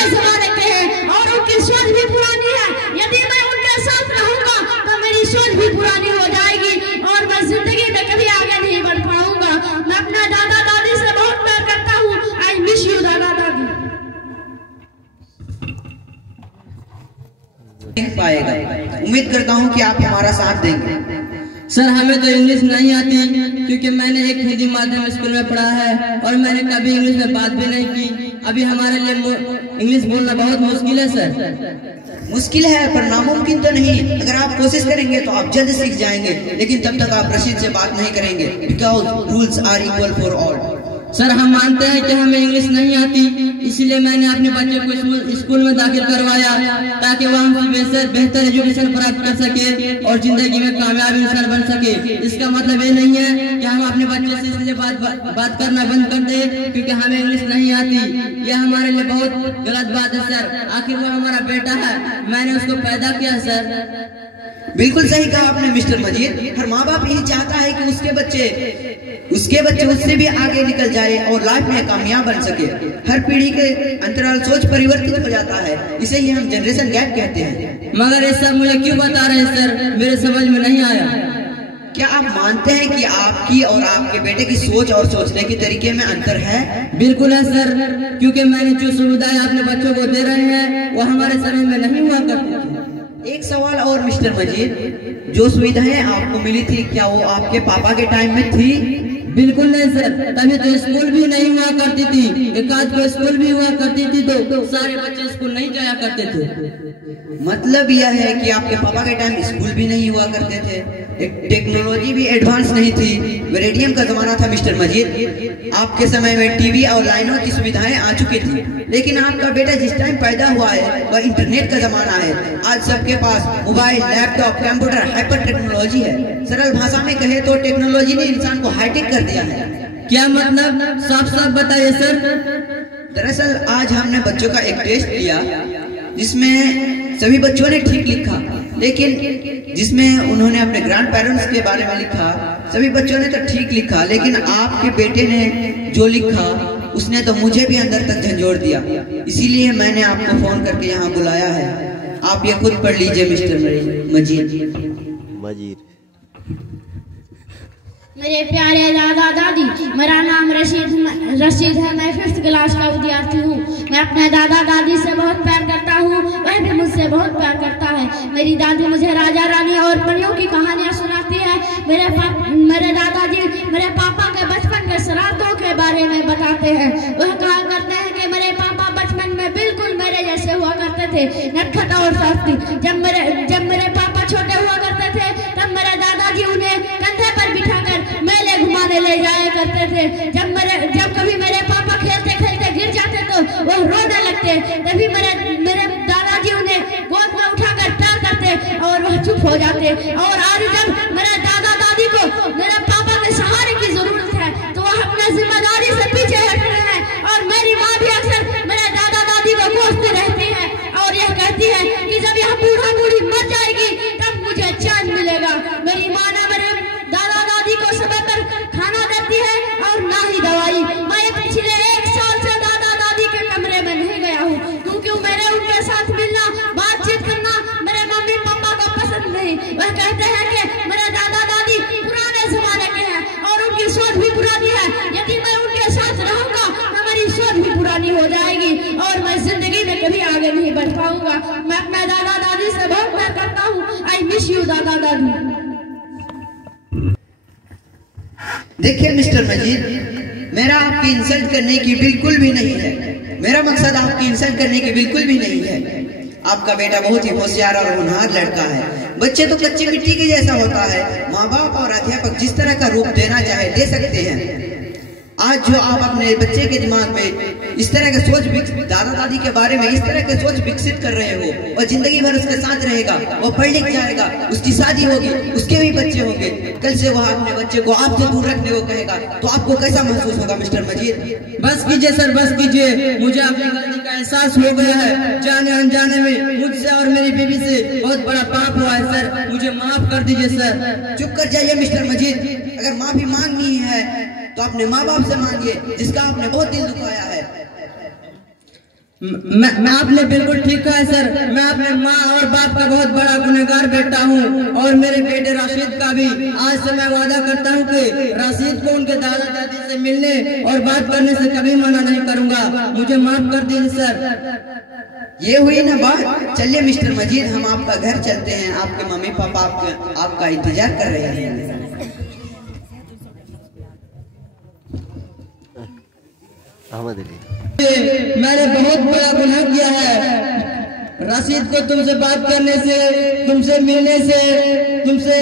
पुराने जमाने के हैं और उनकी सोच भी पुरानी है। यदि मैं उनके साथ रहूंगा तो मेरी सोच भी पुरानी हो जाएगी और मैं जिंदगी में कभी आगे नहीं बढ़ पाऊंगा। मैं अपने दादा दादी से बहुत प्यार करता हूँ। आई मिस यू दादा दादी। पाएगा, उम्मीद करता हूँ कि आप हमारा साथ देंगे। सर हमें तो इंग्लिश नहीं आती क्योंकि मैंने एक हिंदी माध्यम स्कूल में पढ़ा है और मैंने कभी इंग्लिश में बात भी नहीं की। अभी हमारे लिए इंग्लिश बोलना बहुत मुश्किल है सर। मुश्किल है पर नामुमकिन तो नहीं। अगर आप कोशिश करेंगे तो आप जल्द सीख जाएंगे, लेकिन तब तक आप रशीद से बात नहीं करेंगे। Because rules are equal for all. Sir हम मानते हैं कि हमें इंग्लिश नहीं आती, इसलिए मैंने अपने बच्चे को स्कूल में दाखिल करवाया ताकि वह हमसे बेहतर एजुकेशन प्राप्त कर सके और जिंदगी में कामयाब इंसान बन सके। इसका मतलब ये नहीं है कि हम अपने बच्चे से इसलिए बात करना बंद कर दे क्योंकि हमें इंग्लिश नहीं आती। यह हमारे लिए बहुत गलत बात है सर। आखिर वो हमारा बेटा है, मैंने उसको पैदा किया सर। बिल्कुल सही कहा आपने मिस्टर मजीद। हर माँ बाप यही चाहता है कि उसके बच्चे उससे भी आगे निकल जाए और लाइफ में कामयाब बन सके। हर पीढ़ी के अंतराल सोच परिवर्तित हो जाता है, इसे ही हम जनरेशन गैप कहते हैं। मगर ये सब मुझे क्यों बता रहे हैं सर, मेरे समझ में नहीं आया। क्या आप मानते हैं कि आपकी और आपके बेटे की सोच और सोचने के तरीके में अंतर है? बिल्कुल है सर, क्योंकि मैंने जो सुविधाएं अपने बच्चों को दे रहे हैं वो हमारे समय में नहीं हुआ करती थी। एक सवाल और मिस्टर मजीद, जो सुविधाएं आपको मिली थी क्या वो आपके पापा के टाइम में थी? बिल्कुल नहीं सर, तभी तो स्कूल भी नहीं हुआ करती थी। एक आध को स्कूल भी हुआ करती थी तो सारे बच्चे स्कूल नहीं जाया करते थे। मतलब यह है कि आपके पापा के टाइम स्कूल भी नहीं हुआ करते थे, टेक्नोलॉजी भी एडवांस नहीं थी, रेडियम का जमाना था मिस्टर मजीद। आपके समय में टीवी और लाइनों की सुविधाएं आ चुकी थी, लेकिन आपका बेटा जिस टाइम पैदा हुआ है वह इंटरनेट का जमाना है। आज सबके पास mobile, laptop, computer, hyper technology है। सरल भाषा में कहे तो टेक्नोलॉजी ने इंसान को हाईटेक कर दिया है। क्या मतलब, साफ साफ बताइए सर। दरअसल आज हमने बच्चों का एक टेस्ट किया जिसमें सभी बच्चों ने ठीक लिखा, लेकिन जिसमें उन्होंने अपने ग्रैंड पेरेंट्स के बारे में लिखा, सभी बच्चों ने तो ठीक लिखा, लेकिन आपके बेटे ने जो लिखा उसने तो मुझे भी अंदर तक झंझोड़ दिया। इसीलिए मैंने आपको फोन करके यहाँ बुलाया है। आप ये खुद पढ़ लीजिए मिस्टर मजीद। मेरे प्यारे दादा दादी, मेरा नाम रशीद है। मैं 5th क्लास का विद्यार्थी हूँ। मैं अपने दादा दादी से बहुत प्यार करता हूँ, वह भी मुझसे बहुत प्यार करता है। मेरी दादी मुझे राजा रानी और परियों की कहानियाँ सुनाती है। मेरे दादाजी मेरे पापा के बचपन के शरारतों के बारे में बताते हैं। वह कहा करते हैं कि मेरे पापा बचपन में बिल्कुल मेरे जैसे हुआ करते थे, नटखट और साथी। जब मेरे पापा छोटे हुआ करते थे तब मेरे दादाजी उन्हें कंधे पर बिठाकर मेले घुमाने ले जाया करते थे। जब कभी मेरे पापा खेलते खेलते गिर जाते तो वो रोने लगते, तभी मेरे दादाजी उन्हें गोद में उठाकर प्यार करते और वह चुप हो जाते। और आज जब मेरे दादा दादी को मेरे पापा के सहारे की जरूरत है तो वह अपनी जिम्मेदारी से पीछे हट रहे हैं। और मेरी माँ भी अक्सर मेरे दादा दादी को कोसती रहती है और यह कहती है कि जब यह बूढ़ा बूढ़ी मर जाएगी तब मुझे चैन मिलेगा। मेरी माँ ने मेरे दादा दादी को समय पर खाना देती है और ना ही दवाई। मैं पिछले 1 साल से दादा दादी के कमरे में नहीं गया हूँ क्योंकि मेरे उनके साथ मिलना, बातचीत करना मेरे मम्मी पापा को पसंद नहीं। वह कहते हैं कि मेरे दादा दादी पुराने जमाने के हैं और उनकी सोच भी पुरानी है। यदि मैं उनके साथ रहूंगा तो मेरी सोच भी पुरानी हो जाएगी और मैं जिंदगी में कभी आगे नहीं बढ़ पाऊंगा। मैं अपने दादा दादी से बहुत प्यार करता हूँ। आई मिस यू दादा दादी। देखिए मिस्टर मजीद, मेरा आपकी इंसल्ट करने की बिल्कुल भी नहीं है। मेरा मकसद आपकी इंसल्ट करने की बिल्कुल भी नहीं है। आपका बेटा बहुत ही होशियार और होनहार लड़का है। बच्चे तो कच्ची मिट्टी के जैसा होता है। माँ बाप और अध्यापक जिस तरह का रूप देना चाहे दे सकते हैं। आज जो आप अपने बच्चे के दिमाग में इस तरह के सोच, दादा दादी के बारे में इस तरह के सोच विकसित कर रहे हो और जिंदगी भर उसके साथ रहेगा, वो पढ़ लिख जाएगा, उसकी शादी होगी, उसके भी बच्चे होंगे, कल से वह अपने बच्चे को आपसे दूर रखने को कहेगा तो आपको कैसा महसूस होगा मिस्टर मजीद? बस कीजिए सर, बस कीजिए। मुझे अपनी गलती का एहसास हो गया है। जाने अनजाने में मुझसे और मेरी बीवी से बहुत बड़ा पाप हुआ है सर, मुझे माफ कर दीजिए सर। चुप कर जाइए मिस्टर मजीद। अगर माफी मांगनी है तो अपने माँ बाप से मांगिए जिसका आपने बहुत दिल दुखाया है। मैं आपने बिल्कुल ठीक कहा है सर। मैं अपने माँ और बाप का बहुत बड़ा गुनहगार बेटा हूँ और मेरे बेटे राशिद का भी। आज से मैं वादा करता हूँ कि राशिद को उनके दादा दादी से मिलने और बात करने से कभी मना नहीं करूँगा। मुझे माफ कर दीजिए सर। ये हुई ना बात। चलिए मिस्टर मजीद, हम आपका घर चलते हैं। आपके मम्मी पापा आपका इंतजार कर रहे हैं। मैंने बहुत बड़ा गुनाह किया है। राशिद को तुमसे बात करने से, तुमसे मिलने से, तुमसे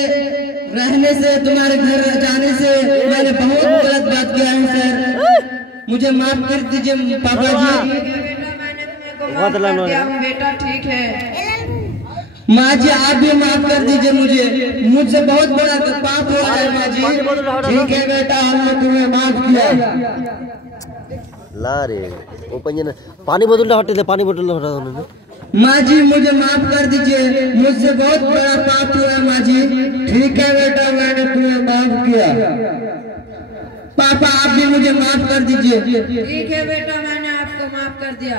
रहने से, तुम्हारे घर जाने से मैंने बहुत गलत बात किया है सर। मुझे माफ कर दीजिए पापा जी। बेटा ठीक है। माँ जी आप भी माफ कर दीजिए मुझे। मुझसे बहुत बड़ा पाप हुआ है माँ जी। ठीक है बेटा, हमने तुम्हें माफ किया। ला रे वो पंजन पानी बोतल हटे थे, पानी बोतल हटा उन्होंने। माँ जी मुझे माफ कर दीजिए, मुझसे बहुत बड़ा पाप हुआ है माँ जी। ठीक है बेटा, मैंने तुम्हें माफ किया। पापा आप भी मुझे माफ कर दीजिए। ठीक है बेटा, मैंने आपको माफ कर दिया।